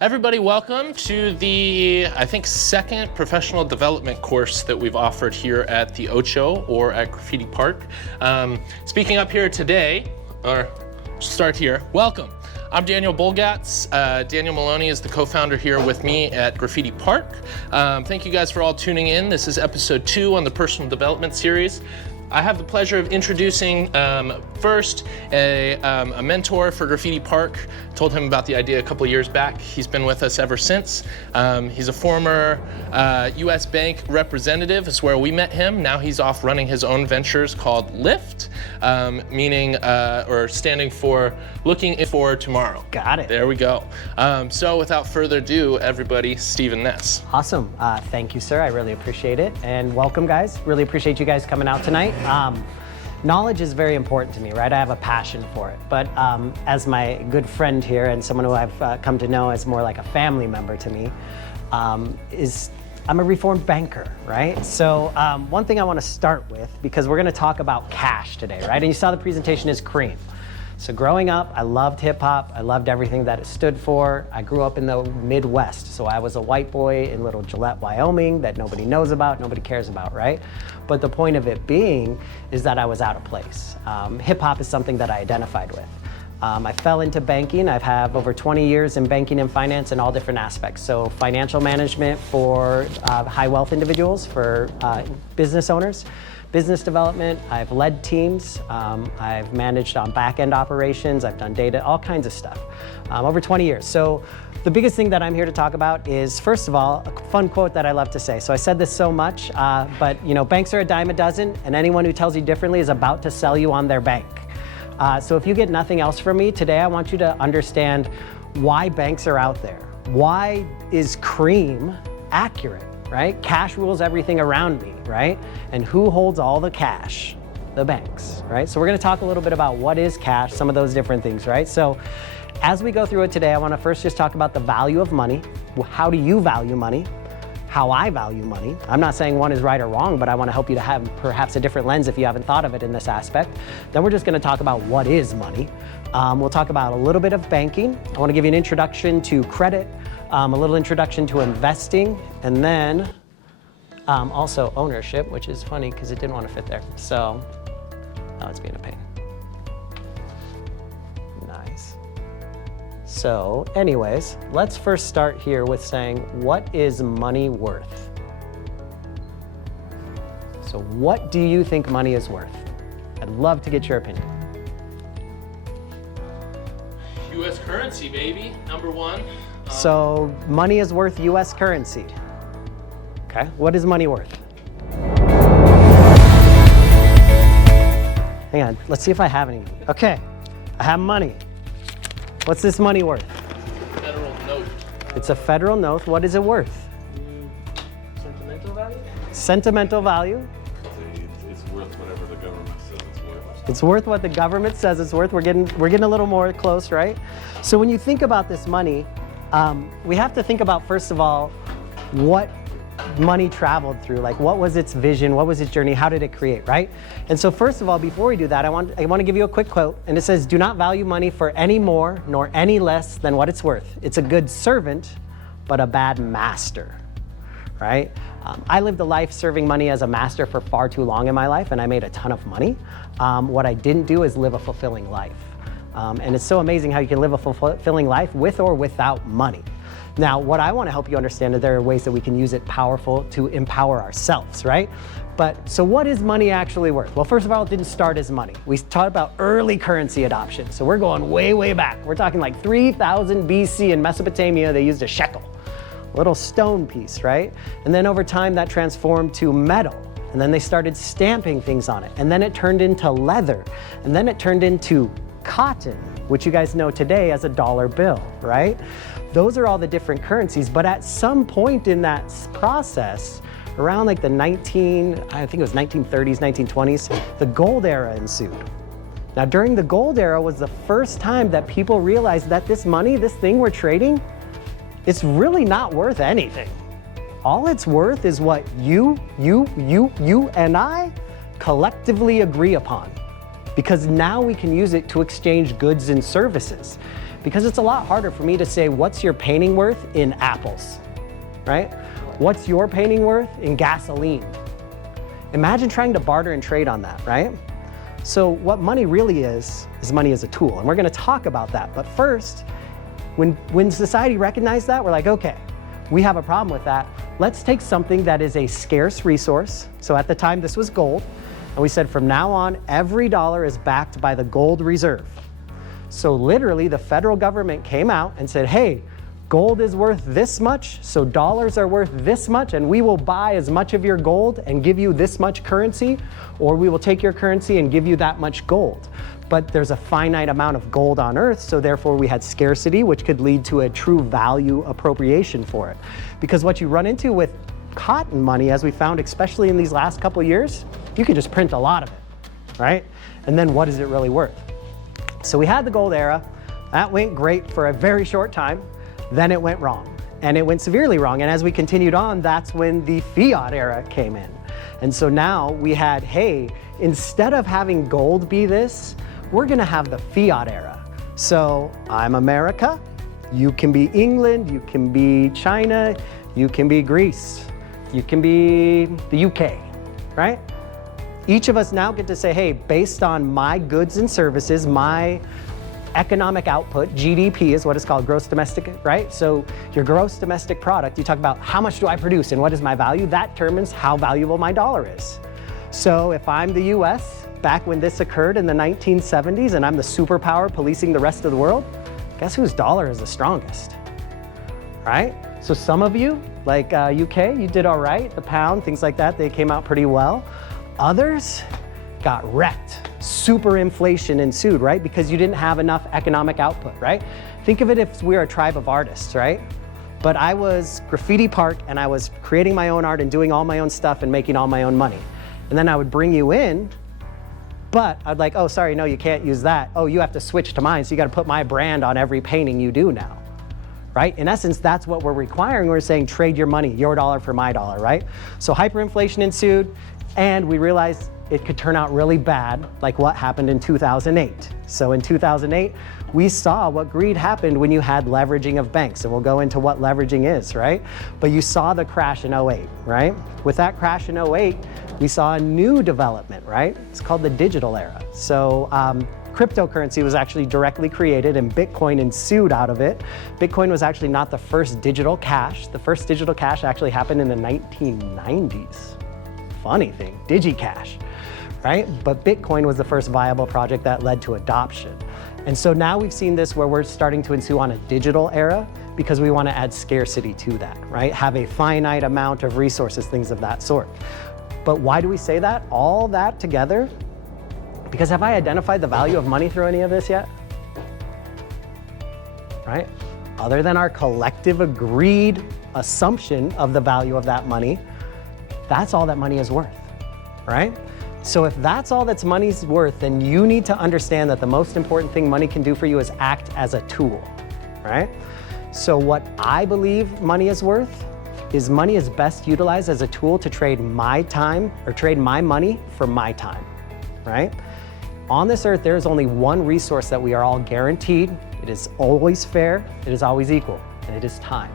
Everybody, welcome to the, I think, second professional development course that we've offered here at the Ocho or at Graffiti Park. Speaking up here today, or start here, welcome. I'm Daniel Bolgatz. Daniel Maloney is the co-founder here with me at Graffiti Park. Thank you guys for all tuning in. This is episode 2 on the personal development series. I have the pleasure of introducing first a mentor for Graffiti Park. Told him about the idea a couple years back. He's been with us ever since. He's a former US bank representative, is where we met him. Now he's off running his own ventures called LIFT, meaning or standing for Looking for Tomorrow. Got it. There we go. So without further ado, everybody, Stephen Ness. Awesome. Thank you, sir. I really appreciate it. And welcome, guys. Really appreciate you guys coming out tonight. Knowledge is very important to me, right? I have a passion for it. But as my good friend here and someone who I've come to know as more like a family member to me, I'm a reformed banker, right? So one thing I want to start with, because we're going to talk about cash today, right? And you saw the presentation is cream. So growing up, I loved hip hop. I loved everything that it stood for. I grew up in the Midwest. So I was a white boy in little Gillette, Wyoming that nobody knows about, nobody cares about, right? But the point of it being is that I was out of place. Hip hop is something that I identified with. I fell into banking. I've had over 20 years in banking and finance in all different aspects. So financial management for high wealth individuals, for business owners, business development. I've led teams. I've managed on back-end operations. I've done data, all kinds of stuff, over 20 years. So the biggest thing that I'm here to talk about is, first of all, a fun quote that I love to say. So I said this so much, but you know, banks are a dime a dozen, and anyone who tells you differently is about to sell you on their bank. So if you get nothing else from me today, I want you to understand why banks are out there. Why is cream accurate? Right? Cash rules everything around me, right? And who holds all the cash? The banks, right? So we're gonna talk a little bit about what is cash, some of those different things, right? So as we go through it today, I wanna first just talk about the value of money. How do you value money? How I value money. I'm not saying one is right or wrong, but I wanna help you to have perhaps a different lens if you haven't thought of it in this aspect. Then we're just gonna talk about what is money. We'll talk about a little bit of banking. I wanna give you an introduction to credit, a little introduction to investing, and then also ownership, which is funny because it didn't want to fit there. So now it's being a pain. Nice. So anyways, let's first start here with saying, what is money worth? So what do you think money is worth? I'd love to get your opinion. US currency, baby, number one. So money is worth US currency. Okay, what is money worth? Hang on, let's see if I have any. Okay, I have money. What's this money worth? Federal note. It's a federal note. What is it worth? Sentimental value? Sentimental value. It's worth whatever the government says it's worth. It's worth what the government says it's worth. We're getting a little more close, right? So when you think about this money, we have to think about, first of all, what money traveled through. Like, what was its vision? What was its journey? How did it create, right? And so first of all, before we do that, I want to give you a quick quote, and it says, "Do not value money for any more nor any less than what it's worth. It's a good servant, but a bad master," right? I lived a life serving money as a master for far too long in my life, and I made a ton of money. What I didn't do is live a fulfilling life. And it's so amazing how you can live a fulfilling life with or without money. Now, what I want to help you understand is there are ways that we can use it powerful to empower ourselves, right? But so what is money actually worth? Well, first of all, it didn't start as money. We talked about early currency adoption. So we're going way, way back. We're talking like 3000 BC in Mesopotamia, they used a shekel, a little stone piece, right? And then over time that transformed to metal. And then they started stamping things on it. And then it turned into leather. And then it turned into cotton, which you guys know today as a dollar bill, right? Those are all the different currencies, but at some point in that process, around like the 1930s, 1920s, the gold era ensued. Now during the gold era was the first time that people realized that this money, this thing we're trading, it's really not worth anything. All it's worth is what you, and I collectively agree upon. Because now we can use it to exchange goods and services. Because it's a lot harder for me to say, what's your painting worth in apples, right? What's your painting worth in gasoline? Imagine trying to barter and trade on that, right? So what money really is money as a tool. And we're gonna talk about that. But first, when society recognized that, we're like, okay, we have a problem with that. Let's take something that is a scarce resource. So at the time, this was gold. And we said from now on, every dollar is backed by the gold reserve. So literally, the federal government came out and said, hey, gold is worth this much, so dollars are worth this much, and we will buy as much of your gold and give you this much currency, or we will take your currency and give you that much gold. But there's a finite amount of gold on Earth, so therefore we had scarcity, which could lead to a true value appropriation for it. Because what you run into with cotton money, as we found, especially in these last couple of years, you can just print a lot of it, right? And then what is it really worth? So we had the gold era. That went great for a very short time. Then it went wrong, and it went severely wrong. And as we continued on, that's when the fiat era came in. And so now we had, hey, instead of having gold be this, we're gonna have the fiat era. So I'm America, you can be England, you can be China, you can be Greece, you can be the UK, right? Each of us now get to say, hey, based on my goods and services, my economic output, GDP is what it's called, gross domestic, right? So your gross domestic product, you talk about how much do I produce and what is my value, that determines how valuable my dollar is. So if I'm the US, back when this occurred in the 1970s, and I'm the superpower policing the rest of the world, guess whose dollar is the strongest, right? So some of you, like UK, you did all right, the pound, things like that, they came out pretty well. Others got wrecked. Super inflation ensued, right? Because you didn't have enough economic output, right? Think of it if we were a tribe of artists, right? But I was Graffiti Park and I was creating my own art and doing all my own stuff and making all my own money. And then I would bring you in, but I'd like, oh, sorry, no, you can't use that. Oh, you have to switch to mine, so you gotta put my brand on every painting you do now, right? In essence, that's what we're requiring. We're saying trade your money, your dollar for my dollar, right? So hyperinflation ensued, and we realized it could turn out really bad, like what happened in 2008. So in 2008, we saw what greed happened when you had leveraging of banks, and we'll go into what leveraging is, right? But you saw the crash in '08, right? With that crash in '08, we saw a new development, right? It's called the digital era. So cryptocurrency was actually directly created and Bitcoin ensued out of it. Bitcoin was actually not the first digital cash. The first digital cash actually happened in the 1990s. Funny thing, DigiCash, right? But Bitcoin was the first viable project that led to adoption. And so now we've seen this where we're starting to ensue on a digital era because we want to add scarcity to that, right? Have a finite amount of resources, things of that sort. But why do we say that? All that together? Because have I identified the value of money through any of this yet? Right? Other than our collective agreed assumption of the value of that money, that's all that money is worth, right? So if that's all that money's worth, then you need to understand that the most important thing money can do for you is act as a tool, right? So what I believe money is worth is money is best utilized as a tool to trade my time or trade my money for my time, right? On this earth, there is only one resource that we are all guaranteed. It is always fair, it is always equal, and it is time,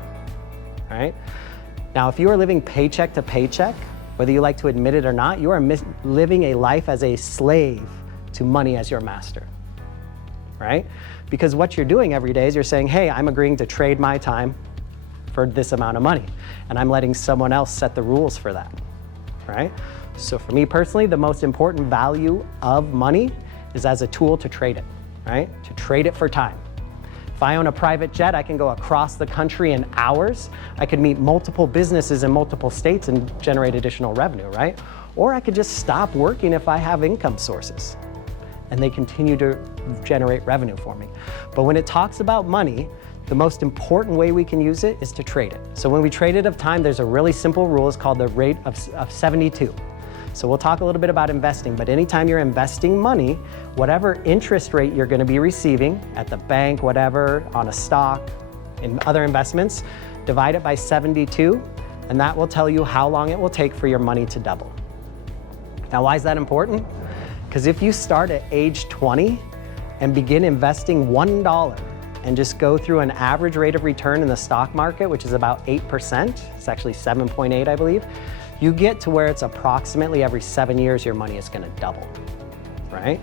right? Now, if you are living paycheck to paycheck, whether you like to admit it or not, you are living a life as a slave to money as your master, right? Because what you're doing every day is you're saying, hey, I'm agreeing to trade my time for this amount of money, and I'm letting someone else set the rules for that, right? So for me personally, the most important value of money is as a tool to trade it, right? To trade it for time. If I own a private jet, I can go across the country in hours. I could meet multiple businesses in multiple states and generate additional revenue, right? Or I could just stop working if I have income sources and they continue to generate revenue for me. But when it talks about money, the most important way we can use it is to trade it. So when we trade it of time, there's a really simple rule. It's called the rate of 72. So we'll talk a little bit about investing, but anytime you're investing money, whatever interest rate you're gonna be receiving at the bank, whatever, on a stock, in other investments, divide it by 72, and that will tell you how long it will take for your money to double. Now, why is that important? Because if you start at age 20 and begin investing $1 and just go through an average rate of return in the stock market, which is about 8%, it's actually 7.8, I believe, you get to where it's approximately every 7 years your money is gonna double, right?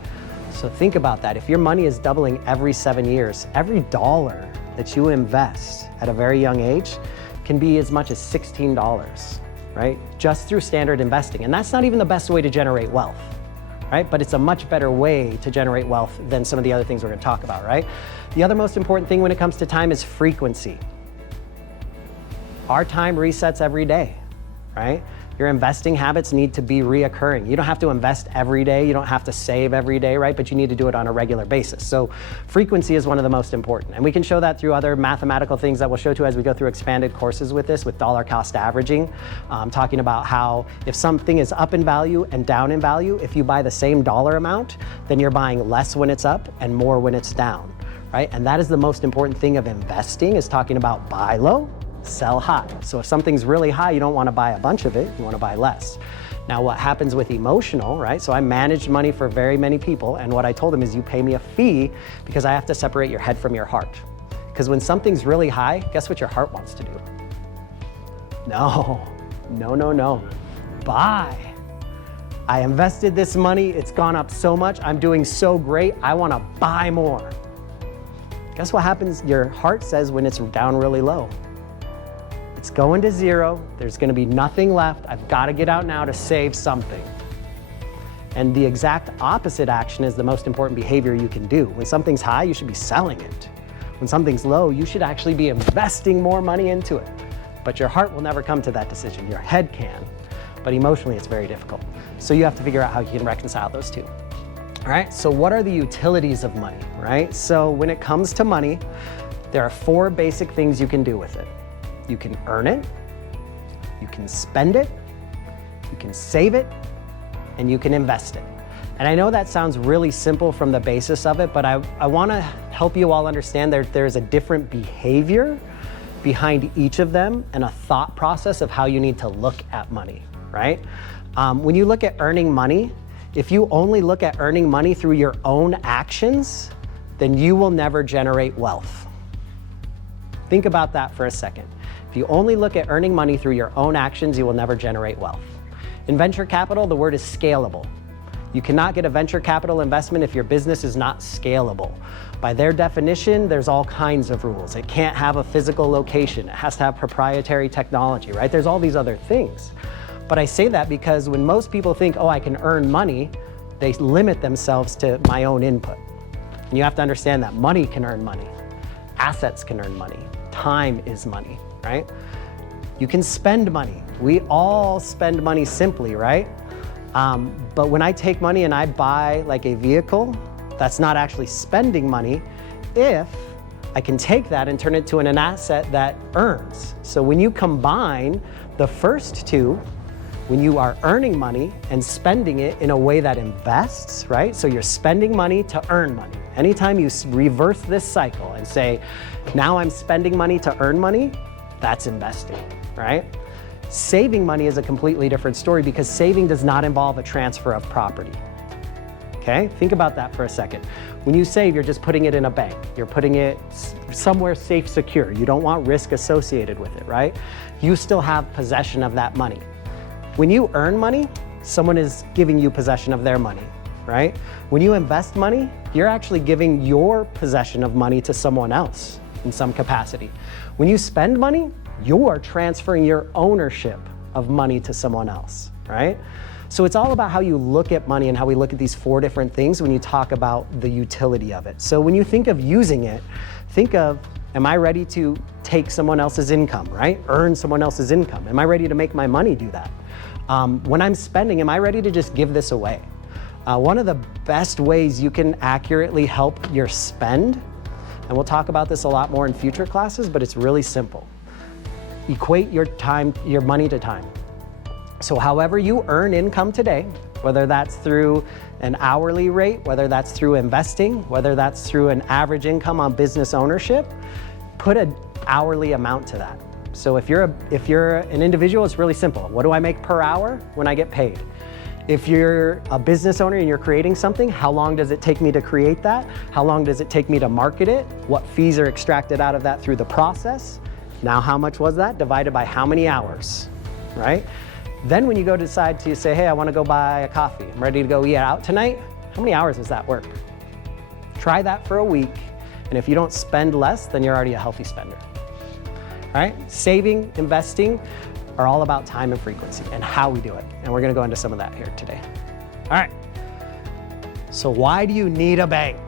So think about that. If your money is doubling every 7 years, every dollar that you invest at a very young age can be as much as $16, right? Just through standard investing. And that's not even the best way to generate wealth, right? But it's a much better way to generate wealth than some of the other things we're gonna talk about, right? The other most important thing when it comes to time is frequency. Our time resets every day, right? Your investing habits need to be reoccurring. You don't have to invest every day, you don't have to save every day, right? But you need to do it on a regular basis. So frequency is one of the most important. And we can show that through other mathematical things that we'll show to as we go through expanded courses with this, with dollar cost averaging, talking about how if something is up in value and down in value, if you buy the same dollar amount, then you're buying less when it's up and more when it's down, right? And that is the most important thing of investing, is talking about buy low, sell high. So if something's really high, you don't want to buy a bunch of it, you want to buy less. Now what happens with emotional, right? So I managed money for very many people, and what I told them is you pay me a fee because I have to separate your head from your heart. Because when something's really high, guess what your heart wants to do? No. Buy. I invested this money, it's gone up so much, I'm doing so great, I want to buy more. Guess what happens? Your heart says when it's down really low. It's going to zero, there's gonna be nothing left, I've gotta get out now to save something. And the exact opposite action is the most important behavior you can do. When something's high, you should be selling it. When something's low, you should actually be investing more money into it. But your heart will never come to that decision, your head can. But emotionally, it's very difficult. So you have to figure out how you can reconcile those two. All right, so what are the utilities of money, right? So when it comes to money, there are 4 basic things you can do with it. You can earn it, you can spend it, you can save it, and you can invest it. And I know that sounds really simple from the basis of it, but I wanna help you all understand that there's a different behavior behind each of them and a thought process of how you need to look at money, right? When you look at earning money, if you only look at earning money through your own actions, then you will never generate wealth. Think about that for a second. If you only look at earning money through your own actions, you will never generate wealth. In venture capital, the word is scalable. You cannot get a venture capital investment if your business is not scalable. By their definition, there's all kinds of rules. It can't have a physical location. It has to have proprietary technology, right? There's all these other things. But I say that because when most people think, oh, I can earn money, they limit themselves to my own input. And you have to understand that money can earn money. Assets can earn money. Time is money, right? You can spend money. We all spend money simply, right? But when I take money and I buy like a vehicle, that's not actually spending money if I can take that and turn it to an asset that earns. So when you combine the first two, when you are earning money and spending it in a way that invests, right? So you're spending money to earn money. Anytime you reverse this cycle and say, now I'm spending money to earn money, that's investing, right? Saving money is a completely different story because saving does not involve a transfer of property. Okay, think about that for a second. When you save, you're just putting it in a bank. You're putting it somewhere safe, secure. You don't want risk associated with it, right? You still have possession of that money. When you earn money, someone is giving you possession of their money, right? When you invest money, you're actually giving your possession of money to someone else in some capacity. When you spend money, you are transferring your ownership of money to someone else, right? So it's all about how you look at money and how we look at these 4 different things when you talk about the utility of it. So when you think of using it, think of, am I ready to take someone else's income, right? Earn someone else's income. Am I ready to make my money do that? When I'm spending, am I ready to just give this away? One of the best ways you can accurately help your spend, and we'll talk about this a lot more in future classes, but it's really simple. Equate your time, your money to time. So however you earn income today, whether that's through an hourly rate, whether that's through investing, whether that's through an average income on business ownership, put an hourly amount to that. So if you're an individual, it's really simple. What do I make per hour when I get paid? If you're a business owner and you're creating something, how long does it take me to create that? How long does it take me to market it? What fees are extracted out of that through the process? Now, how much was that divided by how many hours, right? Then when you go decide to say, hey, I want to go buy a coffee, I'm ready to go eat out tonight, how many hours is that work? Try that for a week, and if you don't spend less, then you're already a healthy spender, right? Saving, investing are all about time and frequency and how we do it, and we're going to go into some of that here today. All right, so why do you need a bank?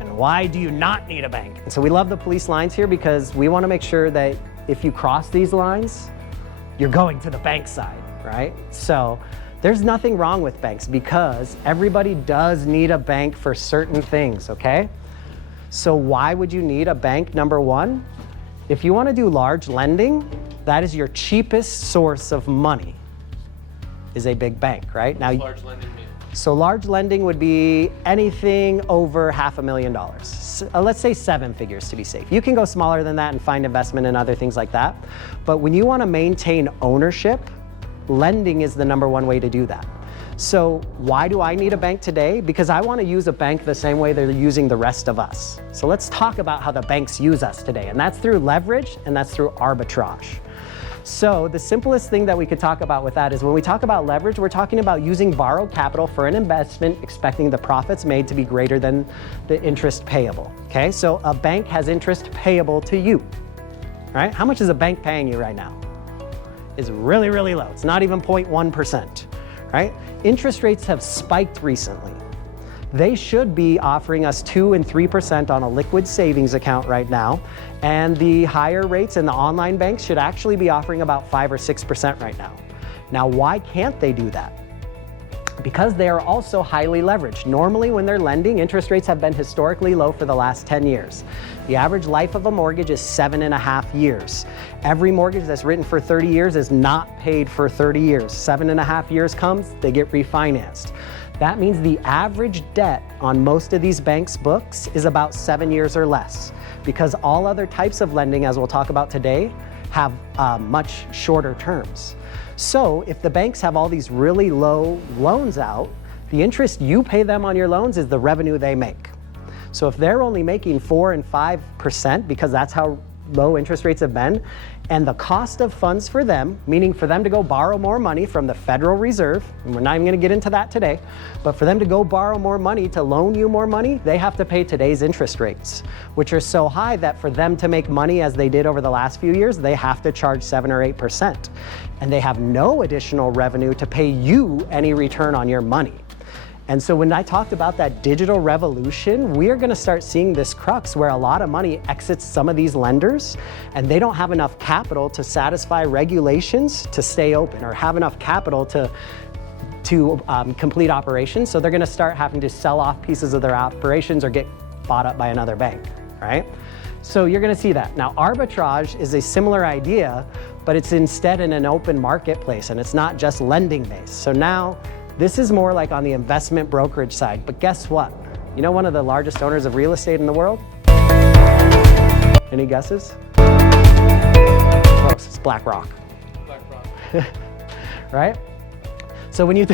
And why do you not need a bank? And so we love the police lines here because we want to make sure that if you cross these lines, you're going to the bank side, right? So there's nothing wrong with banks because everybody does need a bank for certain things, okay? So why would you need a bank? Number one, if you want to do large lending, that is your cheapest source of money, is a big bank, right? Now, Large lending mean? so large lending would be anything over $500,000. Let's say 7 figures to be safe. You can go smaller than that and find investment and other things like that. But when you want to maintain ownership, lending is the number one way to do that. So why do I need a bank today? Because I want to use a bank the same way they're using the rest of us. So let's talk about how the banks use us today. And that's through leverage and that's through arbitrage. So the simplest thing that we could talk about with that is when we talk about leverage, we're talking about using borrowed capital for an investment, expecting the profits made to be greater than the interest payable. Okay, so a bank has interest payable to you, right? How much is a bank paying you right now? It's really, really low. It's not even 0.1%, right? Interest rates have spiked recently. They should be offering us 2 and 3% on a liquid savings account right now. And the higher rates in the online banks should actually be offering about 5 or 6% right now. Now, why can't they do that? Because they are also highly leveraged. Normally, when they're lending, interest rates have been historically low for the last 10 years. The average life of a mortgage is 7.5 years. Every mortgage that's written for 30 years is not paid for 30 years. 7.5 years comes, they get refinanced. That means the average debt on most of these banks' books is about 7 years or less, because all other types of lending, as we'll talk about today, have much shorter terms. So if the banks have all these really low loans out, the interest you pay them on your loans is the revenue they make. So if they're only making 4 and 5%, because that's how low interest rates have been, and the cost of funds for them, meaning for them to go borrow more money from the Federal Reserve, and we're not even going to get into that today, but for them to go borrow more money to loan you more money, they have to pay today's interest rates, which are so high that for them to make money as they did over the last few years, they have to charge 7 or 8%. And they have no additional revenue to pay you any return on your money. And so when I talked about that digital revolution, we are going to start seeing this crux where a lot of money exits some of these lenders and they don't have enough capital to satisfy regulations to stay open or have enough capital to complete operations. So they're going to start having to sell off pieces of their operations or get bought up by another bank, right? So you're going to see that. Now, arbitrage is a similar idea, but it's instead in an open marketplace and it's not just lending based. So now, this is more like on the investment brokerage side, but guess what? You know one of the largest owners of real estate in the world? Any guesses? Close, it's BlackRock. BlackRock. Right? So when you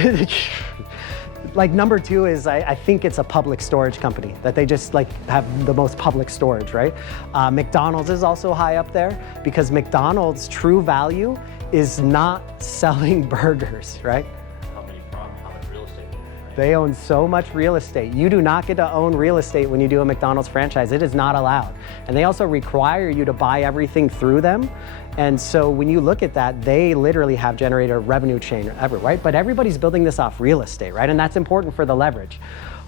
like number 2 is, I think it's a public storage company that they just like have the most public storage, right? McDonald's is also high up there because McDonald's true value is not selling burgers, right? They own so much real estate. You do not get to own real estate when you do a McDonald's franchise. It is not allowed. And they also require you to buy everything through them. And so when you look at that, they literally have generated a revenue chain ever, right? But everybody's building this off real estate, right? And that's important for the leverage.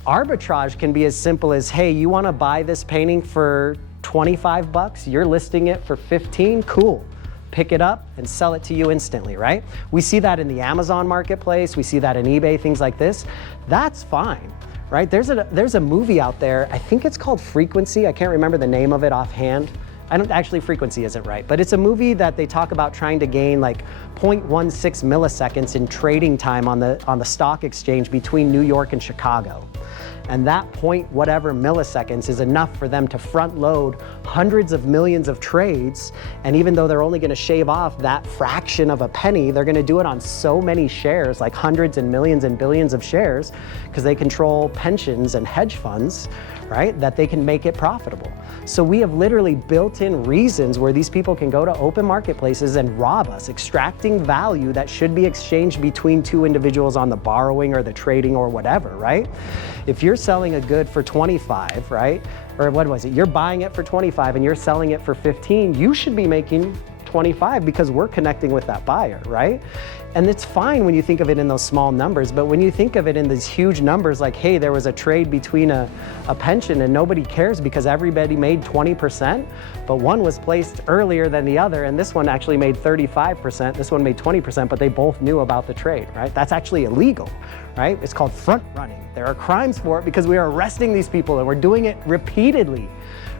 Arbitrage can be as simple as, hey, you want to buy this painting for 25 bucks? You're listing it for 15? Cool. Pick it up and sell it to you instantly, right? We see that in the Amazon marketplace. We see that in eBay, things like this. That's fine, right? There's a movie out there. I think it's called Frequency. I can't remember the name of it offhand. I don't actually, frequency isn't right, but it's a movie that they talk about trying to gain like 0.16 milliseconds in trading time on the stock exchange between New York and Chicago. And that point whatever milliseconds is enough for them to front load hundreds of millions of trades. And even though they're only going to shave off that fraction of a penny, they're going to do it on so many shares, like hundreds and millions and billions of shares, because they control pensions and hedge funds, right, that they can make it profitable. So we have literally built in reasons where these people can go to open marketplaces and rob us, extracting value that should be exchanged between two individuals on the borrowing or the trading or whatever, right? If you're selling a good for 25, right, or what was it? You're buying it for 25 and you're selling it for 15, you should be making 25 because we're connecting with that buyer, right? And it's fine when you think of it in those small numbers, but when you think of it in these huge numbers, like, hey, there was a trade between a pension and nobody cares because everybody made 20%, but one was placed earlier than the other, and this one actually made 35%, this one made 20%, but they both knew about the trade, right? That's actually illegal, right? It's called front running. There are crimes for it because we are arresting these people and we're doing it repeatedly.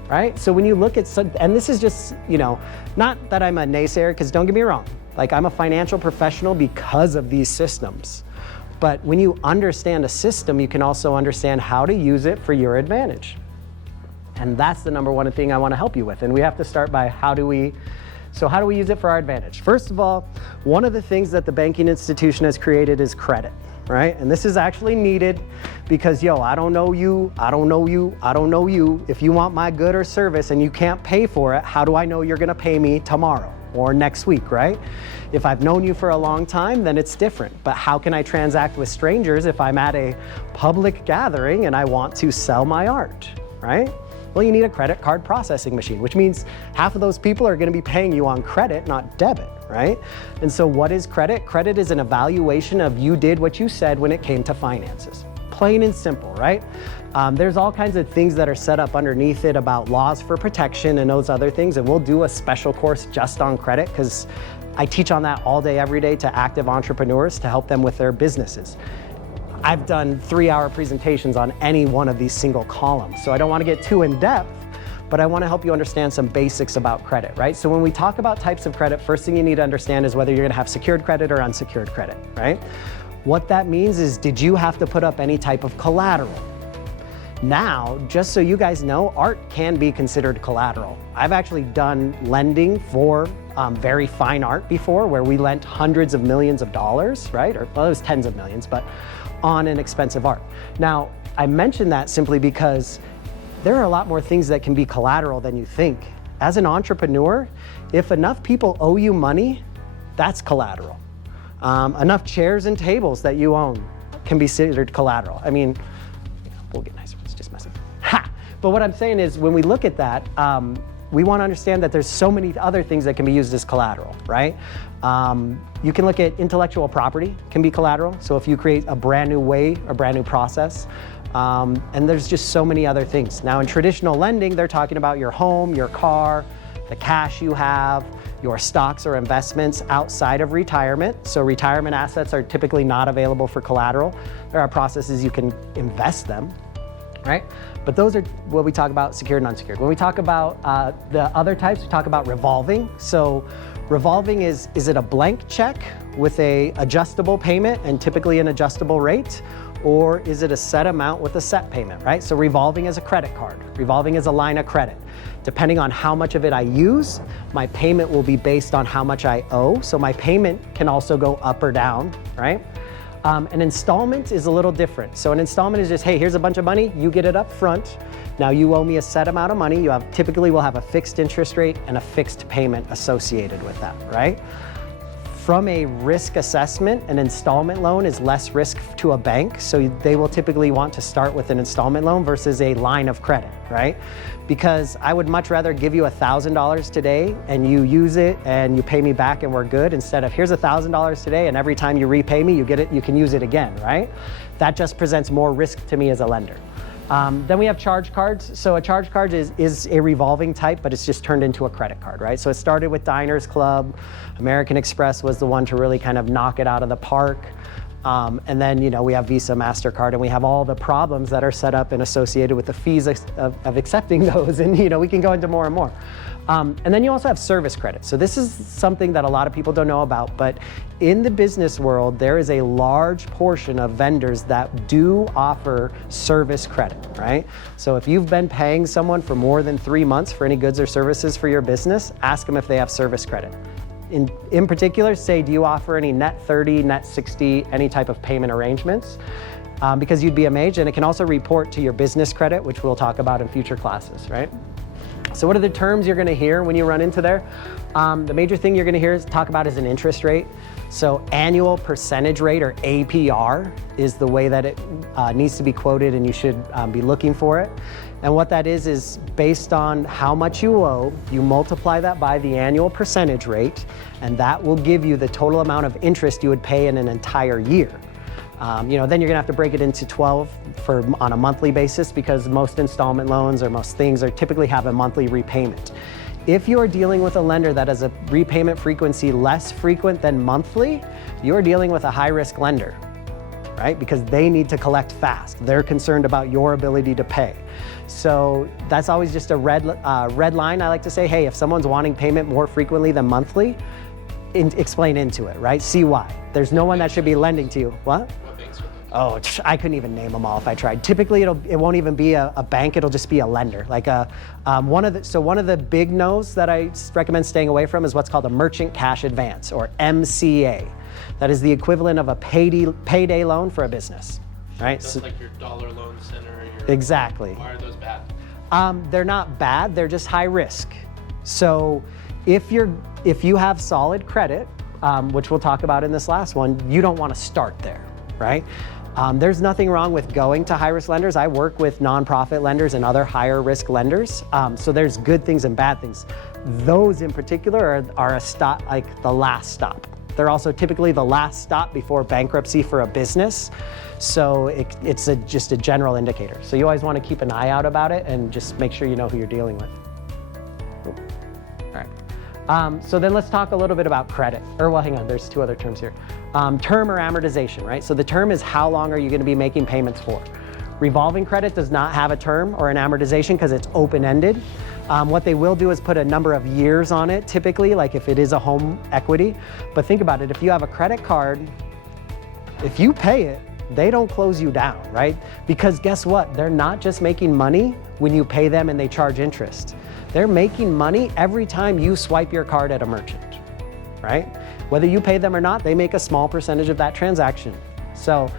Right? So when you look at, and this is just, you know, not that I'm a naysayer, because don't get me wrong, like I'm a financial professional because of these systems. But when you understand a system, you can also understand how to use it for your advantage. And that's the number one thing I want to help you with. And we have to start by how do we use it for our advantage? First of all, one of the things that the banking institution has created is credit. Right? And this is actually needed because, yo, I don't know you, I don't know you, I don't know you. If you want my good or service and you can't pay for it, how do I know you're gonna pay me tomorrow or next week, right? If I've known you for a long time, then it's different. But how can I transact with strangers if I'm at a public gathering and I want to sell my art, right? Well, you need a credit card processing machine, which means half of those people are going to be paying you on credit, not debit, right? And so what is credit? Credit is an evaluation of you did what you said when it came to finances. Plain and simple, right? There's all kinds of things that are set up underneath it about laws for protection and those other things, and we'll do a special course just on credit because I teach on that all day, every day to active entrepreneurs to help them with their businesses. I've done 3-hour presentations on any one of these single columns, so I don't want to get too in depth, but I want to help you understand some basics about credit, right? So when we talk about types of credit, first thing you need to understand is whether you're going to have secured credit or unsecured credit, right? What that means is, did you have to put up any type of collateral? Now, just so you guys know, art can be considered collateral. I've actually done lending for very fine art before, where we lent hundreds of millions of dollars, right? Or, well, it was tens of millions, but on an expensive art. Now, I mention that simply because there are a lot more things that can be collateral than you think. As an entrepreneur, if enough people owe you money, that's collateral. Enough chairs and tables that you own can be considered collateral. I mean, we'll get nicer, it's just messy. Ha! But what I'm saying is, when we look at that, we want to understand that there's so many other things that can be used as collateral, right? You can look at intellectual property can be collateral. So if you create a brand new way, a brand new process, and there's just so many other things. Now in traditional lending, they're talking about your home, your car, the cash you have, your stocks or investments outside of retirement. So retirement assets are typically not available for collateral. There are processes you can invest them, right? But those are what we talk about, secured and unsecured. When we talk about the other types, we talk about revolving. So revolving is it a blank check with a adjustable payment and typically an adjustable rate? Or is it a set amount with a set payment, right? So revolving is a credit card. Revolving is a line of credit. Depending on how much of it I use, my payment will be based on how much I owe. So my payment can also go up or down, right? An installment is a little different. So an installment is just, hey, here's a bunch of money, you get it up front. Now you owe me a set amount of money. Typically will have a fixed interest rate and a fixed payment associated with that, right? From a risk assessment, an installment loan is less risk to a bank, so they will typically want to start with an installment loan versus a line of credit, right? Because I would much rather give you $1,000 today and you use it and you pay me back and we're good, instead of here's $1,000 today and every time you repay me, you get it, you can use it again, right? That just presents more risk to me as a lender. Then we have charge cards. So a charge card is a revolving type, but it's just turned into a credit card, right? So it started with Diners Club. American Express was the one to really kind of knock it out of the park. And then, we have Visa, MasterCard, and we have all the problems that are set up and associated with the fees of accepting those. And, we can go into more and more. And then you also have service credit. So this is something that a lot of people don't know about, but in the business world, there is a large portion of vendors that do offer service credit, right? So if you've been paying someone for more than 3 months for any goods or services for your business, ask them if they have service credit. In particular, say, do you offer any net 30, net 60, any type of payment arrangements? Because you'd be amazed, and it can also report to your business credit, which we'll talk about in future classes, right? So what are the terms you're gonna hear when you run into there? The major thing you're gonna hear is talk about is an interest rate. So annual percentage rate, or APR, is the way that it needs to be quoted, and you should be looking for it. And what that is based on how much you owe, you multiply that by the annual percentage rate, and that will give you the total amount of interest you would pay in an entire year. Then you're gonna have to break it into 12 on a monthly basis, because most installment loans or most things typically have a monthly repayment. If you are dealing with a lender that has a repayment frequency less frequent than monthly, you're dealing with a high-risk lender, right? Because they need to collect fast. They're concerned about your ability to pay. So that's always just a red line. I like to say, hey, if someone's wanting payment more frequently than monthly, explain into it, right? See why. There's no one that should be lending to you. What? Oh, I couldn't even name them all if I tried. Typically, it won't even be a bank. It'll just be a lender. Like one of the big no's that I recommend staying away from is what's called a merchant cash advance, or MCA. That is the equivalent of a payday loan for a business, right? Just like your dollar loan center. Exactly. Why are those bad? They're not bad. They're just high risk. So if you have solid credit, which we'll talk about in this last one, you don't want to start there, right? There's nothing wrong with going to high-risk lenders. I work with nonprofit lenders and other higher-risk lenders. So there's good things and bad things. Those in particular are a stop, like the last stop. They're also typically the last stop before bankruptcy for a business. So it's just a general indicator. So you always want to keep an eye out about it and just make sure you know who you're dealing with. All right. So then let's talk a little bit about credit. Hang on, there's two other terms here. Term or amortization, right? So the term is how long are you going to be making payments for? Revolving credit does not have a term or an amortization because it's open-ended. What they will do is put a number of years on it, typically, like if it is a home equity. But think about it, if you have a credit card, if you pay it, they don't close you down, right? Because guess what? They're not just making money when you pay them and they charge interest. They're making money every time you swipe your card at a merchant, right? Whether you pay them or not, they make a small percentage of that transaction. So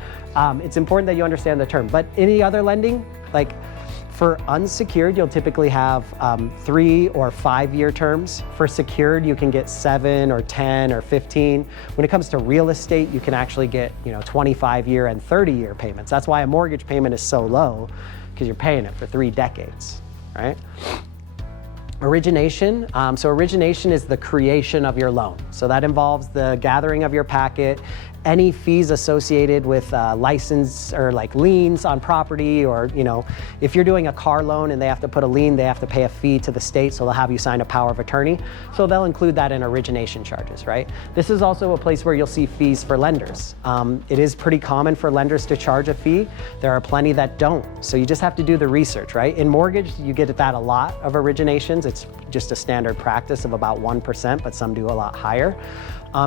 it's important that you understand the term. But any other lending, like for unsecured, you'll typically have 3 or 5 year terms. For secured, you can get 7 or 10 or 15. When it comes to real estate, you can actually get 25 year and 30 year payments. That's why a mortgage payment is so low, because you're paying it for 3 decades, right? Origination, so origination is the creation of your loan. So that involves the gathering of your packet, any fees associated with license or like liens on property, or if you're doing a car loan and they have to put a lien, they have to pay a fee to the state, so they'll have you sign a power of attorney. So they'll include that in origination charges, right? This is also a place where you'll see fees for lenders. It is pretty common for lenders to charge a fee. There are plenty that don't. So you just have to do the research, right? In mortgage, you get that a lot of originations. It's just a standard practice of about 1%, but some do a lot higher.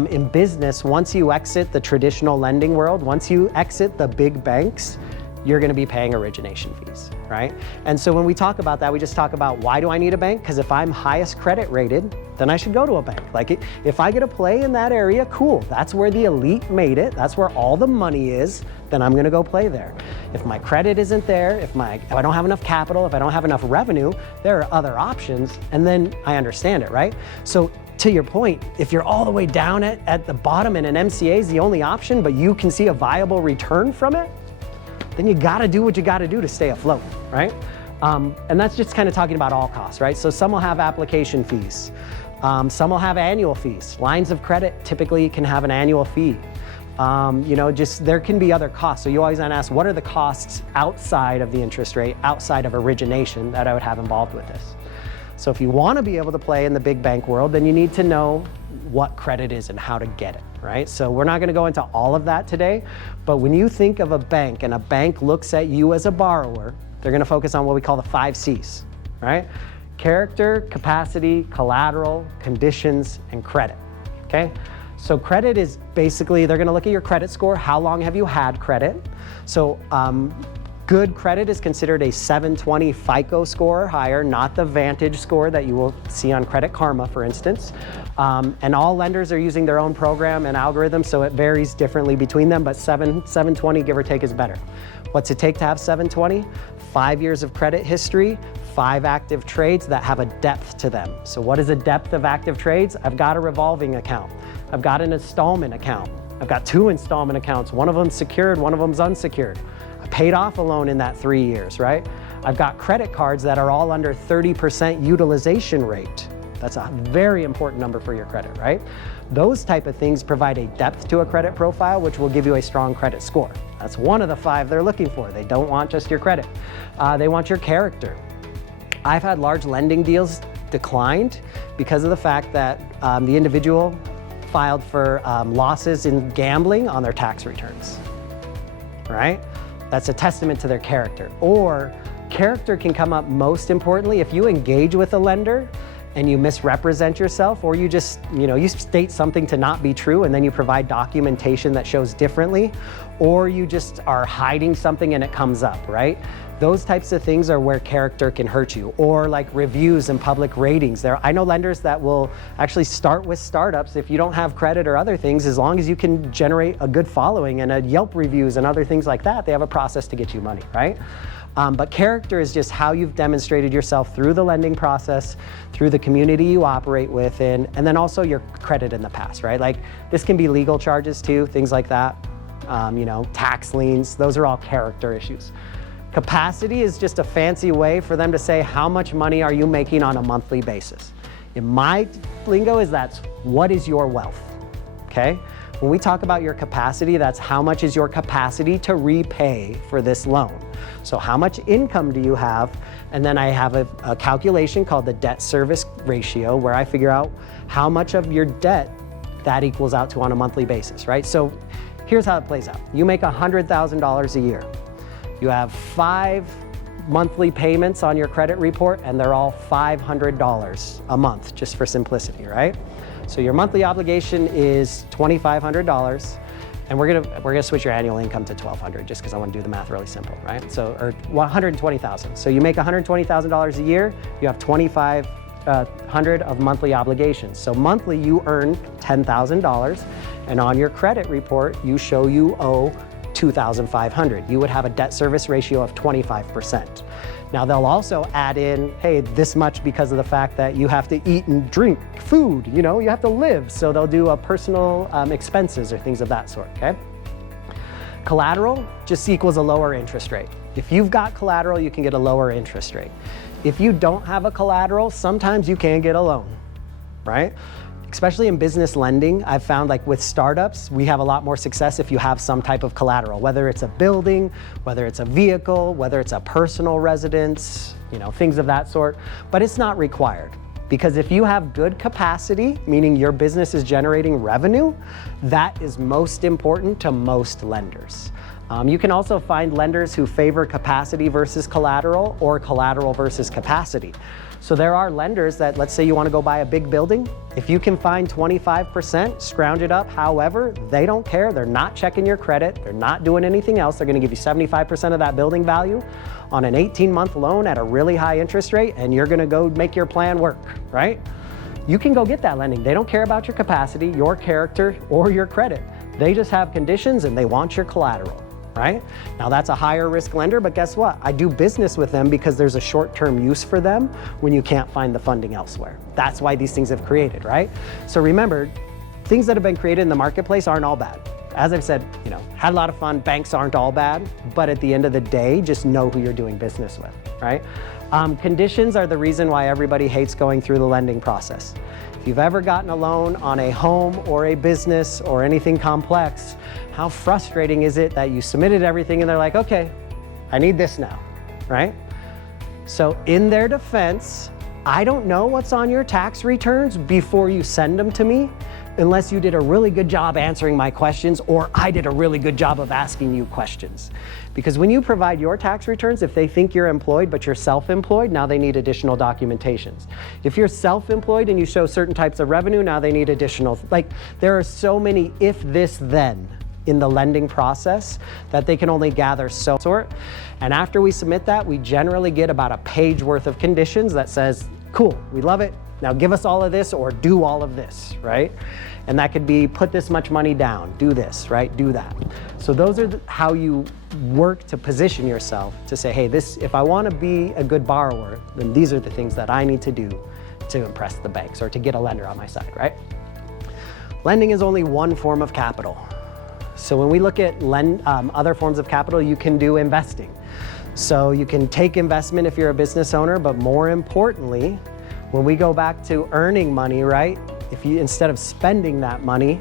In business, once you exit the traditional lending world, once you exit the big banks, you're going to be paying origination fees, right? And so when we talk about that, we just talk about, why do I need a bank? Because if I'm highest credit rated, then I should go to a bank. Like if I get to play in that area, cool. That's where the elite made it. That's where all the money is. Then I'm going to go play there. If my credit isn't there, if I don't have enough capital, if I don't have enough revenue, there are other options. And then I understand it, right? So to your point, if you're all the way down at the bottom and an MCA is the only option, but you can see a viable return from it, then you gotta do what you gotta do to stay afloat, right? And that's just kind of talking about all costs, right? So some will have application fees. Some will have annual fees. Lines of credit typically can have an annual fee. There can be other costs. So you always want to ask, what are the costs outside of the interest rate, outside of origination that I would have involved with this? So if you want to be able to play in the big bank world, then you need to know what credit is and how to get it, right? So we're not going to go into all of that today, but when you think of a bank and a bank looks at you as a borrower, they're going to focus on what we call the 5 C's, right? Character, capacity, collateral, conditions, and credit, okay? So credit is basically, they're going to look at your credit score. How long have you had credit? So good credit is considered a 720 FICO score or higher, not the Vantage score that you will see on Credit Karma, for instance. And all lenders are using their own program and algorithm, so it varies differently between them, but 720, give or take, is better. What's it take to have 720? 5 years of credit history, 5 active trades that have a depth to them. So what is a depth of active trades? I've got a revolving account. I've got an installment account. I've got 2 installment accounts. One of them's secured, one of them's unsecured. I paid off a loan in that 3 years, right? I've got credit cards that are all under 30% utilization rate. That's a very important number for your credit, right? Those type of things provide a depth to a credit profile, which will give you a strong credit score. That's one of the 5 they're looking for. They don't want just your credit. They want your character. I've had large lending deals declined because of the fact that the individual filed for losses in gambling on their tax returns, right? That's a testament to their character. Or character can come up most importantly if you engage with a lender and you misrepresent yourself, or you just, you state something to not be true and then you provide documentation that shows differently, or you just are hiding something and it comes up, right? Those types of things are where character can hurt you, or like reviews and public ratings. I know lenders that will actually start with startups if you don't have credit or other things, as long as you can generate a good following and a Yelp reviews and other things like that, they have a process to get you money, right? But character is just how you've demonstrated yourself through the lending process, through the community you operate within, and then also your credit in the past, right? Like this can be legal charges too, things like that, tax liens, those are all character issues. Capacity is just a fancy way for them to say how much money are you making on a monthly basis. In my lingo that's what is your wealth, okay? When we talk about your capacity, that's how much is your capacity to repay for this loan. So how much income do you have? And then I have a calculation called the debt service ratio where I figure out how much of your debt that equals out to on a monthly basis, right? So here's how it plays out. You make $100,000 a year. You have 5 monthly payments on your credit report and they're all $500 a month, just for simplicity, right? So your monthly obligation is $2,500, and we're gonna switch your annual income to $1,200 just because I want to do the math really simple, right? So, or $120,000. So you make $120,000 a year, you have $2,500 of monthly obligations. So monthly you earn $10,000, and on your credit report you show you owe $2,500. You would have a debt service ratio of 25%. Now they'll also add in, hey, this much because of the fact that you have to eat and drink food, you have to live. So they'll do a personal expenses or things of that sort, okay? Collateral just equals a lower interest rate. If you've got collateral, you can get a lower interest rate. If you don't have a collateral, sometimes you can get a loan, right? Especially in business lending, I've found like with startups, we have a lot more success if you have some type of collateral, whether it's a building, whether it's a vehicle, whether it's a personal residence, things of that sort, but it's not required. Because if you have good capacity, meaning your business is generating revenue, that is most important to most lenders. You can also find lenders who favor capacity versus collateral or collateral versus capacity. So there are lenders that, let's say you want to go buy a big building. If you can find 25%, scrounge it up. However, they don't care. They're not checking your credit. They're not doing anything else. They're going to give you 75% of that building value on an 18-month loan at a really high interest rate, and you're going to go make your plan work, right? You can go get that lending. They don't care about your capacity, your character, or your credit. They just have conditions and they want your collateral. Right? Now that's a higher risk lender, but guess what? I do business with them because there's a short-term use for them when you can't find the funding elsewhere. That's why these things have created, right? So remember, things that have been created in the marketplace aren't all bad. As I've said, had a lot of fun, banks aren't all bad, but at the end of the day, just know who you're doing business with, right? Conditions are the reason why everybody hates going through the lending process. If you've ever gotten a loan on a home or a business or anything complex, how frustrating is it that you submitted everything and they're like, okay, I need this now, right? So in their defense, I don't know what's on your tax returns before you send them to me, unless you did a really good job answering my questions or I did a really good job of asking you questions. Because when you provide your tax returns, if they think you're employed but you're self-employed, now they need additional documentations. If you're self-employed and you show certain types of revenue, now they need additional, like there are so many if, this, then in the lending process that they can only gather so sort. And after we submit that, we generally get about a page worth of conditions that says, cool, we love it. Now give us all of this or do all of this, right? And that could be put this much money down, do this, right? Do that. So those are how you work to position yourself to say, hey, this, if I want to be a good borrower, then these are the things that I need to do to impress the banks or to get a lender on my side, right? Lending is only one form of capital. So when we look at other forms of capital, you can do investing. So you can take investment if you're a business owner, but more importantly, when we go back to earning money, right? If you, instead of spending that money,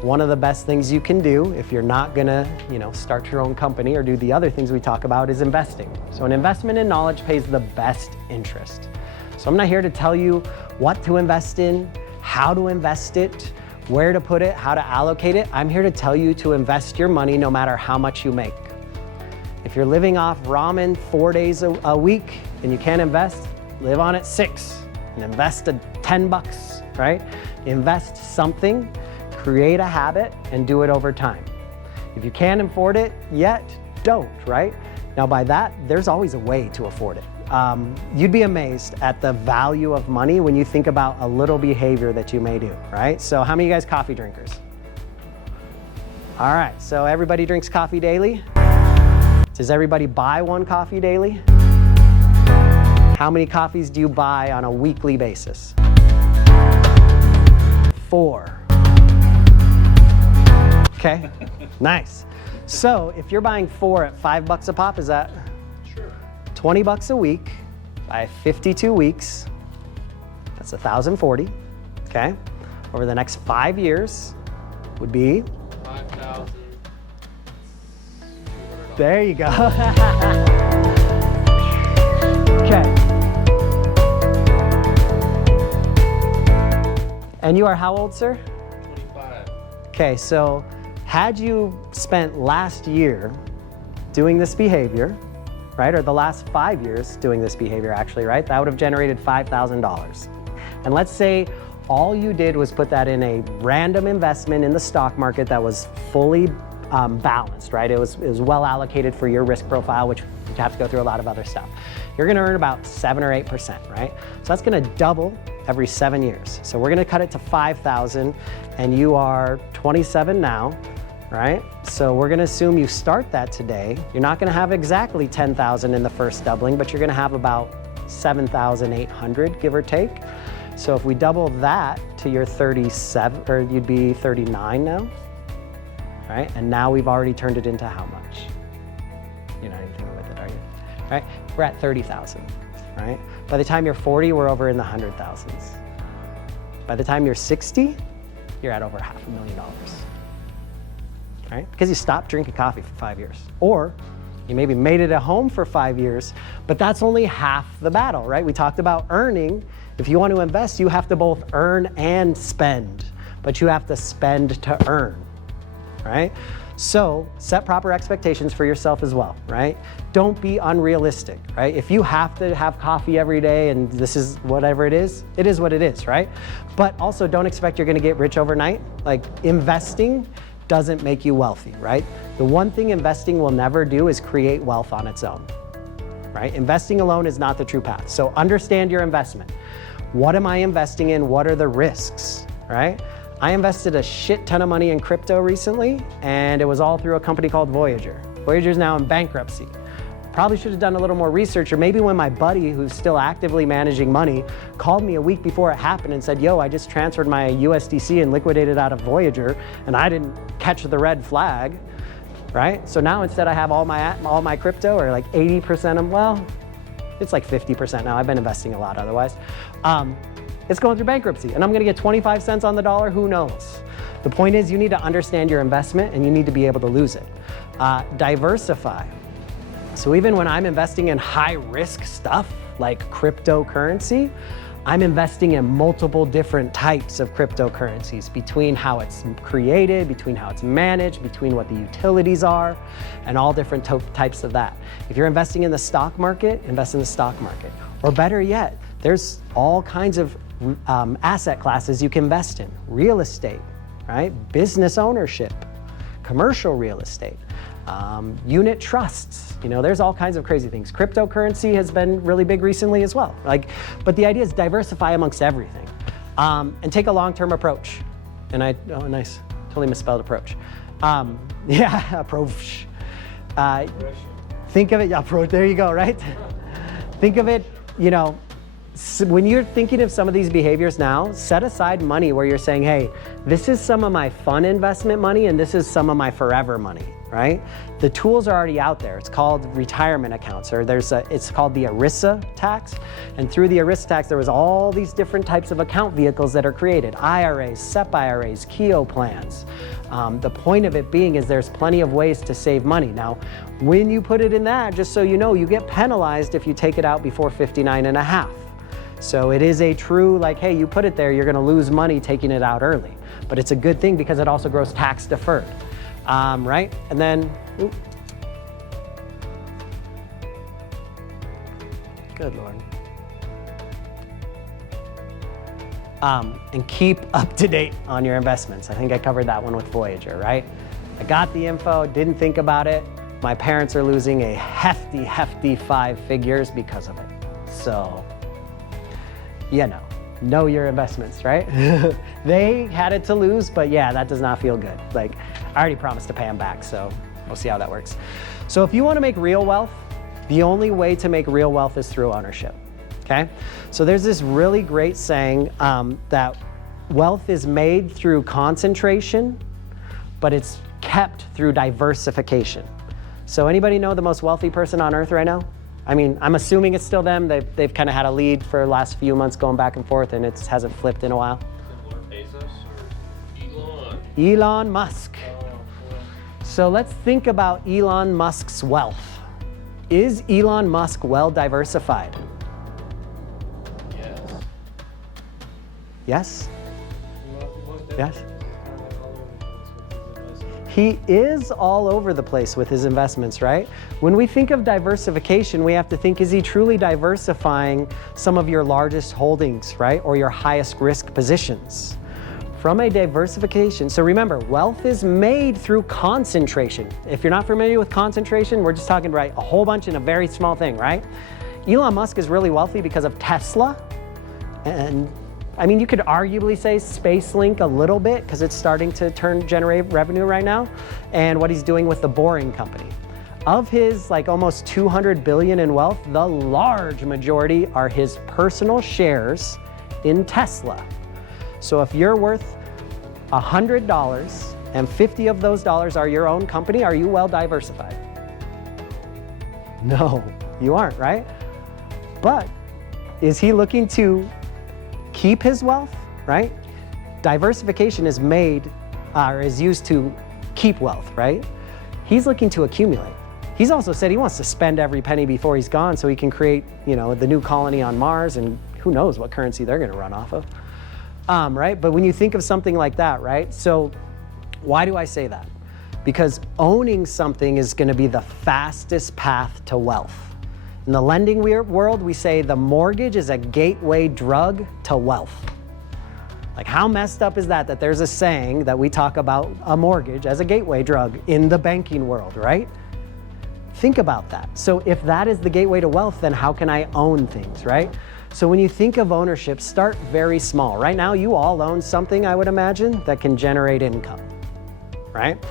one of the best things you can do if you're not gonna, start your own company or do the other things we talk about is investing. So an investment in knowledge pays the best interest. So I'm not here to tell you what to invest in, how to invest it, where to put it, how to allocate it. I'm here to tell you to invest your money no matter how much you make. If you're living off ramen 4 days a week and you can't invest, live on it 6 and invest $10, right? Invest something, create a habit, and do it over time. If you can't afford it yet, don't, right? Now by that, there's always a way to afford it. You'd be amazed at the value of money when you think about a little behavior that you may do, right? So how many of you guys coffee drinkers? All right, so everybody drinks coffee daily? Does everybody buy one coffee daily? How many coffees do you buy on a weekly basis? 4. Okay, nice. So if you're buying 4 at $5 a pop, is that? Sure. $20 a week by 52 weeks, that's 1,040, okay? Over the next 5 years would be? 5,000. There you go. Okay. And you are how old, sir? 25. Okay, so had you spent last year doing this behavior, right, or the last 5 years doing this behavior actually, right, that would have generated $5,000. And let's say all you did was put that in a random investment in the stock market that was fully balanced, right? It was well allocated for your risk profile, which you have to go through a lot of other stuff. You're gonna earn about 7 or 8%, right? So that's gonna double every 7 years. So we're gonna cut it to 5,000 and you are 27 now, right? So we're gonna assume you start that today. You're not gonna have exactly 10,000 in the first doubling, but you're gonna have about 7,800, give or take. So if we double that to your 37, or you'd be 39 now, right? And now we've already turned it into how much? You're not anything with it, are you? Right? We're at 30,000, right? By the time you're 40, we're over in the 100,000s. By the time you're 60, you're at over $500,000, right? Because you stopped drinking coffee for 5 years. Or you maybe made it at home for 5 years, but that's only half the battle, right? We talked about earning. If you want to invest, you have to both earn and spend, but you have to spend to earn, right? So set proper expectations for yourself as well, right? Don't be unrealistic, right? If you have to have coffee every day and this is whatever it is what it is, right? But also don't expect you're gonna get rich overnight. Like investing doesn't make you wealthy, right? The one thing investing will never do is create wealth on its own, right? Investing alone is not the true path. So understand your investment. What am I investing in? What are the risks, right? I invested a shit ton of money in crypto recently, and it was all through a company called Voyager. Voyager's now in bankruptcy. Probably should have done a little more research, or maybe when my buddy, who's still actively managing money, called me a week before it happened and said, yo, I just transferred my USDC and liquidated out of Voyager, and I didn't catch the red flag, right? So now instead I have all my crypto, or like 80% of, well, it's like 50% now. I've been investing a lot otherwise. It's going through bankruptcy, and I'm gonna get 25 cents on the dollar, who knows? The point is you need to understand your investment and you need to be able to lose it. Diversify. So even when I'm investing in high risk stuff, like cryptocurrency, I'm investing in multiple different types of cryptocurrencies, between how it's created, between how it's managed, between what the utilities are, and all different types of that. If you're investing in the stock market, invest in the stock market. Or better yet, there's all kinds of asset classes you can invest in. Real estate, right? Business ownership, commercial real estate, unit trusts. You know, there's all kinds of crazy things. Cryptocurrency has been really big recently as well. But the idea is diversify amongst everything, and take a long-term approach. And nice, totally misspelled approach. Yeah, approach. Think of it, there you go, right? Think of it, you know, when you're thinking of some of these behaviors now, set aside money where you're saying, hey, this is some of my fun investment money and this is some of my forever money, right? The tools are already out there. It's called retirement accounts, or it's called the ERISA tax. And through the ERISA tax, there was all these different types of account vehicles that are created: IRAs, SEP IRAs, KEO plans. The point of it being is there's plenty of ways to save money. Now, when you put it in that, just so you know, you get penalized if you take it out before 59 and a half. So it is a true, like, hey, you put it there, you're gonna lose money taking it out early. But it's a good thing because it also grows tax deferred, right? And then, good Lord. And keep up to date on your investments. I think I covered that one with Voyager, right? I got the info, didn't think about it. My parents are losing a hefty 5 figures because of it. So, you know your investments, right? They had it to lose, but yeah, that does not feel good. Like, I already promised to pay them back, so we'll see how that works. So if you want to make real wealth, the only way to make real wealth is through ownership, okay? So there's this really great saying that wealth is made through concentration, but it's kept through diversification. So anybody know the most wealthy person on earth right now? I mean, I'm assuming it's still them. They've kind of had a lead for the last few months going back and forth, and it hasn't flipped in a while. Bezos or Elon? Elon Musk. So let's think about Elon Musk's wealth. Is Elon Musk well diversified? Yes. Yes? Yes? He is all over the place with his investments, right? When we think of diversification, we have to think, is he truly diversifying some of your largest holdings, right? Or your highest risk positions? From a diversification, so remember, wealth is made through concentration. If you're not familiar with concentration, we're just talking, right, a whole bunch in a very small thing, right? Elon Musk is really wealthy because of Tesla, and I mean, you could arguably say SpaceLink a little bit because it's starting to generate revenue right now, and what he's doing with the Boring Company. Of his like almost 200 billion in wealth, the large majority are his personal shares in Tesla. So if you're worth $100 and 50 of those dollars are your own company, are you well diversified? No, you aren't, right? But is he looking to keep his wealth, right? Diversification is made, or is used to keep wealth, right? He's looking to accumulate. He's also said he wants to spend every penny before he's gone so he can create, you know, the new colony on Mars, and who knows what currency they're gonna run off of, right? But when you think of something like that, right? So why do I say that? Because owning something is gonna be the fastest path to wealth. In the lending world, we say the mortgage is a gateway drug to wealth. Like, how messed up is that there's a saying that we talk about a mortgage as a gateway drug in the banking world, right? Think about that. So if that is the gateway to wealth, then how can I own things, right? So when you think of ownership, start very small. Right now, you all own something, I would imagine, that can generate income, right?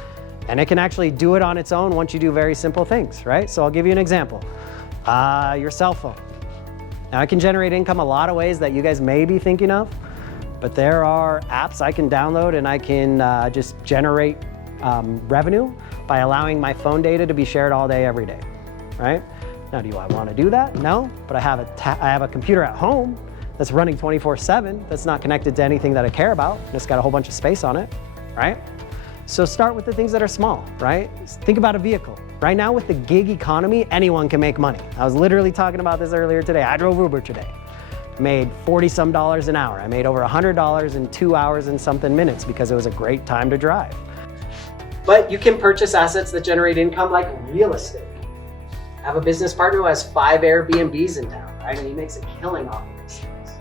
And it can actually do it on its own once you do very simple things, right? So I'll give you an example. Your cell phone. Now, it can generate income a lot of ways that you guys may be thinking of, but there are apps I can download and I can just generate revenue by allowing my phone data to be shared all day, every day, right? Now, do I want to do that? No, but I have a computer at home that's running 24/7, that's not connected to anything that I care about, and it's got a whole bunch of space on it, right? So start with the things that are small, right? Think about a vehicle. Right now with the gig economy, anyone can make money. I was literally talking about this earlier today. I drove Uber today. Made $40 some an hour. I made over $100 in 2 hours and something minutes because it was a great time to drive. But you can purchase assets that generate income like real estate. I have a business partner who has 5 Airbnbs in town, right? And he makes a killing off of these things.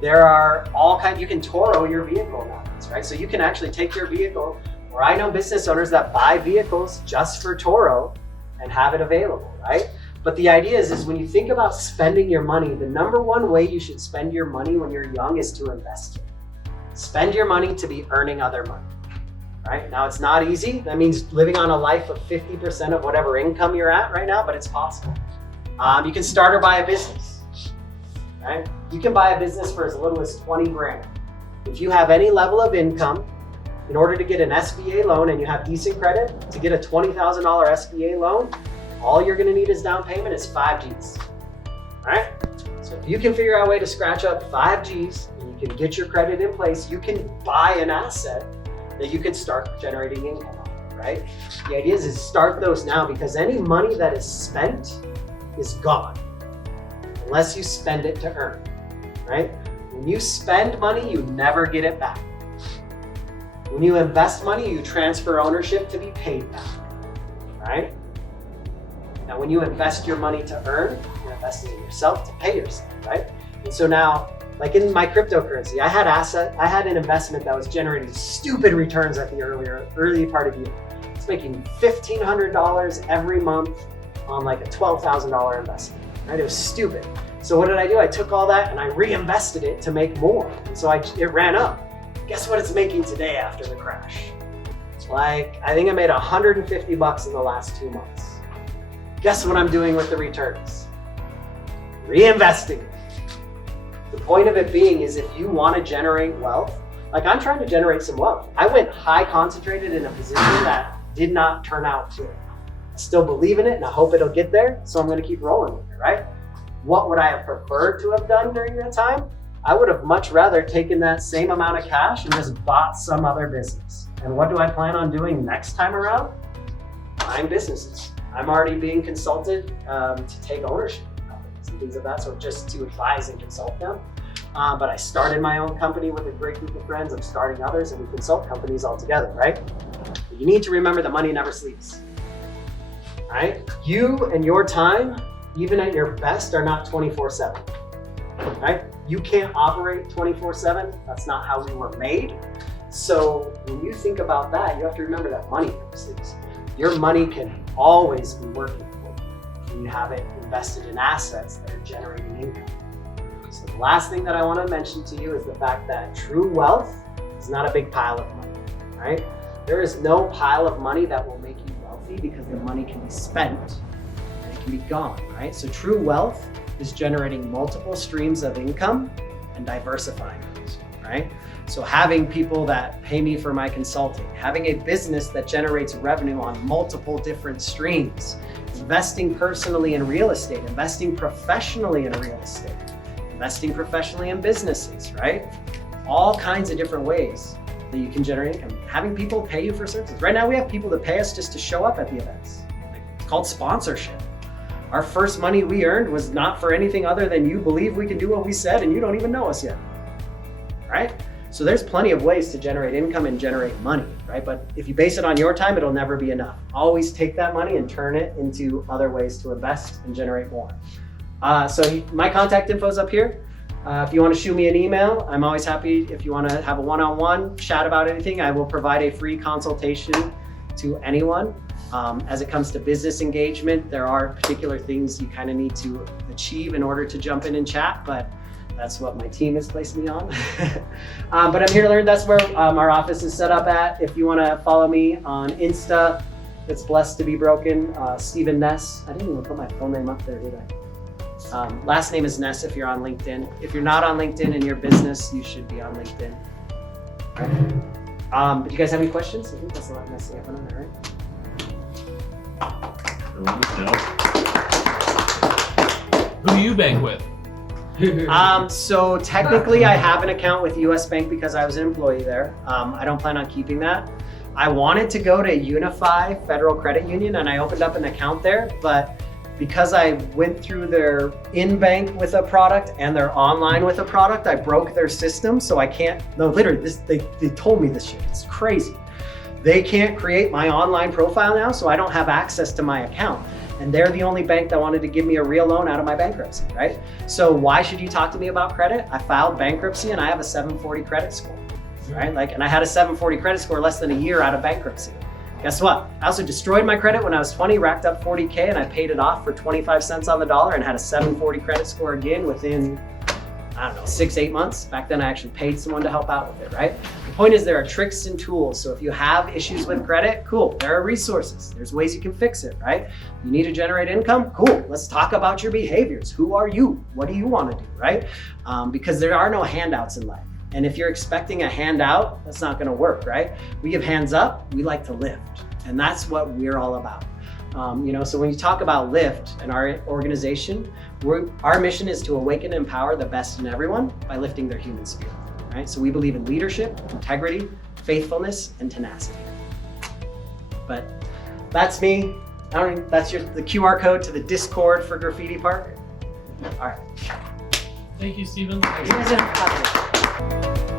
There are all kinds, you can Toro your vehicle nowadays, right? So you can actually take your vehicle, or I know business owners that buy vehicles just for Toro and have it available, right? But the idea is when you think about spending your money, the number one way you should spend your money when you're young is to invest it. Spend your money to be earning other money, right? Now it's not easy. That means living on a life of 50% of whatever income you're at right now, but it's possible. You can start or buy a business, right? You can buy a business for as little as 20 grand. If you have any level of income, in order to get an SBA loan and you have decent credit, to get a $20,000 SBA loan, all you're gonna need as down payment is 5 Gs, all right? So if you can figure out a way to scratch up 5 Gs and you can get your credit in place, you can buy an asset that you can start generating income on, right? The idea is start those now because any money that is spent is gone unless you spend it to earn, right? When you spend money, you never get it back. When you invest money, you transfer ownership to be paid back, right? Now, when you invest your money to earn, you're investing in yourself to pay yourself, right? And so now, like in my cryptocurrency, I had an investment that was generating stupid returns at the early part of the year. It's making $1,500 every month on like a $12,000 investment, right? It was stupid. So what did I do? I took all that and I reinvested it to make more. And so it ran up. Guess what it's making today after the crash? Like, I think I made $150 in the last 2 months. Guess what I'm doing with the returns? Reinvesting it. The point of it being is if you want to generate wealth, like I'm trying to generate some wealth. I went high concentrated in a position that did not turn out good. I still believe in it and I hope it'll get there, so I'm going to keep rolling with it, right? What would I have preferred to have done during that time? I would have much rather taken that same amount of cash and just bought some other business. And what do I plan on doing next time around? Buying businesses. I'm already being consulted to take ownership of companies and things of that sort, just to advise and consult them. But I started my own company with a great group of friends. I'm starting others and we consult companies all together, right? But you need to remember the money never sleeps, right? You and your time, even at your best, are not 24/7, right? You can't operate 24/7. That's not how we were made. So when you think about that, you have to remember that money never sleeps. Your money can always be working for you when you have it invested in assets that are generating income. So the last thing that I want to mention to you is the fact that true wealth is not a big pile of money, right? There is no pile of money that will make you wealthy because the money can be spent and it can be gone, right? So true wealth is generating multiple streams of income and diversifying those, right? So having people that pay me for my consulting, having a business that generates revenue on multiple different streams, investing personally in real estate, investing professionally in real estate, investing professionally in businesses, right? All kinds of different ways that you can generate income. Having people pay you for services. Right now we have people that pay us just to show up at the events. It's called sponsorship. Our first money we earned was not for anything other than you believe we can do what we said and you don't even know us yet, right? So there's plenty of ways to generate income and generate money, right? But if you base it on your time, it'll never be enough. Always take that money and turn it into other ways to invest and generate more. So my contact info is up here. If you want to shoot me an email, I'm always happy. If you want to have a one-on-one chat about anything, I will provide a free consultation to anyone. As it comes to business engagement, there are particular things you kind of need to achieve in order to jump in and chat, but that's what my team has placed me on. But I'm here to learn. That's where our office is set up at. If you want to follow me on Insta, it's Blessed to Be Broken, Stephen Ness. I didn't even put my full name up there, did I? Last name is Ness if you're on LinkedIn. If you're not on LinkedIn in your business, you should be on LinkedIn. Right. But do you guys have any questions? I think that's a lot messy up on there, right? Who do you bank with? So technically I have an account with US Bank because I was an employee there. I don't plan on keeping that. I wanted to go to Unify Federal Credit Union and I opened up an account there, but because I went through their in-bank with a product and their online with a product, I broke their system, so I can't, no, literally, they told me this shit, it's crazy. They can't create my online profile now, so I don't have access to my account. And they're the only bank that wanted to give me a real loan out of my bankruptcy, right? So why should you talk to me about credit? I filed bankruptcy and I have a 740 credit score, right? And I had a 740 credit score less than a year out of bankruptcy. Guess what? I also destroyed my credit when I was 20, racked up 40K, and I paid it off for 25 cents on the dollar and had a 740 credit score again within, I don't know, 6-8 months. Back then I actually paid someone to help out with it, right? The point is there are tricks and tools. So if you have issues with credit, cool, there are resources. There's ways you can fix it, right? You need to generate income? Cool, let's talk about your behaviors. Who are you? What do you want to do, right? Because there are no handouts in life. And if you're expecting a handout, that's not gonna work, right? We give hands up, we like to lift. And that's what we're all about. So when you talk about Lift and our organization, our mission is to awaken and empower the best in everyone by lifting their human spirit, right? So we believe in leadership, integrity, faithfulness, and tenacity. But that's me. That's the QR code to the Discord for Graffiti Park. All right. Thank you, Stephen. You guys have a